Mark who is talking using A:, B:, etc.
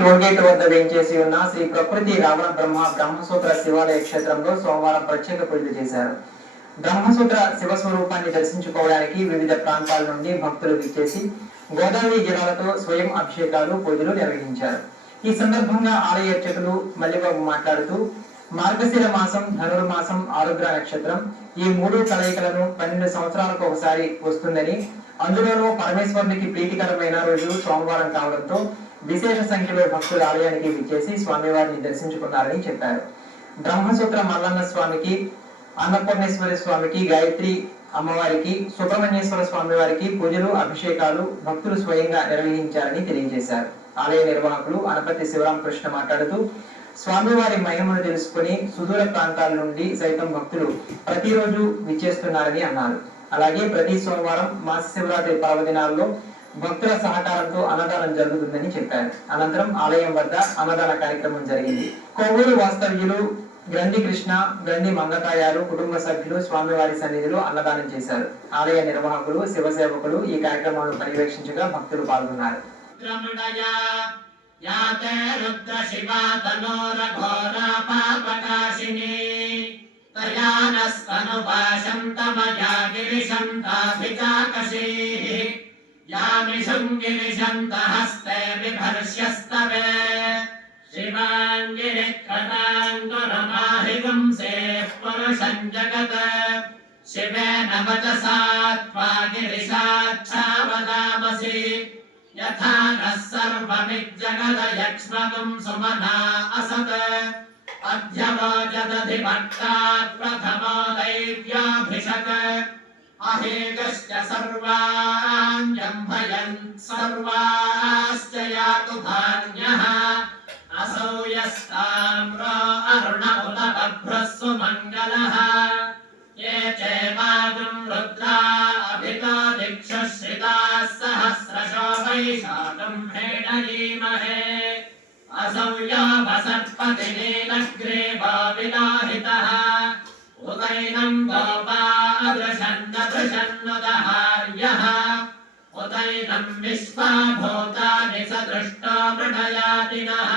A: Tollgate వద్ద వేయించేసి ఉన్న శ్రీ ప్రకృతి రావణ బ్రహ్మ బ్రహ్మసూత్ర శివాలయ క్షేత్రంలో సోమవారం ప్రత్యేక పూజలు చేశారు. బ్రహ్మసూత్ర శివ స్వరూపాన్ని దర్శించుకోవడానికి వివిధ ప్రాంతాల నుండి భక్తులు విచ్చేసి గోదావరి జలాలతో స్వయం అభిషేకాలు పూజలు నిర్వహించారు. ఈ సందర్భంగా ఆలయ అర్చకులు మల్లిబాబు మాట్లాడుతూ మార్గశిర మాసం ధనుర్మాసం ఆరుద్ర నక్షత్రం ఈ మూడు కలయికలను పన్నెండు సంవత్సరాలకు ఒకసారి వస్తుందని అందులోనూ పరమేశ్వరునికి ప్రీతికరమైన రోజు సోమవారం కావడంతో విశేష సంఖ్యలో భక్తులు ఆలయానికి విచ్చేసి స్వామివారిని దర్శించుకున్నారని చెప్పారు. బ్రహ్మసూత్ర మల్లన్న స్వామికి అన్నపూర్ణేశ్వరి స్వామికి గాయత్రి అమ్మవారికి సుబ్రహ్మణ్యేశ్వర స్వామి వారికి పూజలు అభిషేకాలు భక్తులు స్వయంగా నిర్వహించారని తెలియజేశారు. ఆలయ నిర్వాహకులు అనపతి శివరామకృష్ణ మాట్లాడుతూ స్వామివారి మహిమను తెలుసుకుని సుదూర ప్రాంతాల నుండి సైతం భక్తులు ప్రతిరోజు విచ్చేస్తున్నారని అన్నారు. అలాగే ప్రతి సోమవారం మాస శివరాత్రి పర్వదినాల్లో భక్తుల సహకారంతో అన్నదానం జరుగుతుందని చెప్పారు. అనంతరం ఆలయం వద్ద అన్నదాన కార్యక్రమం జరిగింది. కొవ్వూరు వాస్తవ్యులు గ్రంథి కృష్ణ గ్రంథి మంగతాయాలు కుటుంబ సభ్యులు స్వామివారి సన్నిధిలో అన్నదానం చేశారు. ఆలయ నిర్వాహకులు శివసేవకులు ఈ కార్యక్రమాలను పర్యవేక్షించగా భక్తులు పాల్గొన్నారు.
B: రుద్ర తనోర ఘోర पापकाशिनी तया नस्तनुपाशं तमया गिरिशन्ताभिचाकशीः यामिषुं गिरिशन्तहस्ते बिभर्ष्यस्तवे शिवाङ्गिरिक्रताङ्गुरमाहिगुंसेः पुरुषं जगत् शिवेन वचसा त्वा गिरिशाच्छावदामसि यथा नः सर्वमिज्जगदयक्ष्मगं सुमना असत् जदधिभक्ता प्रथमा दैव्याभिषक अहेकश्च सर्वान्यम्भयन् सर्वाश्च यातु धान्यः असौ यस्ताम्र अरुणमुतब्रस्व मङ्गलः ये चे रुद्रा रुद्रा अभिताधिक्षश्रिताः सहस्रश वैशाखम् हेणीमहे असंयाभसर्पतिनीलग्रे भाविलाहितः उतैनम् भोपादृशन्न दृशन्नुदहार्यः उतैनम् विश्वाभूतानि स दृष्टो
A: मृढयातिनः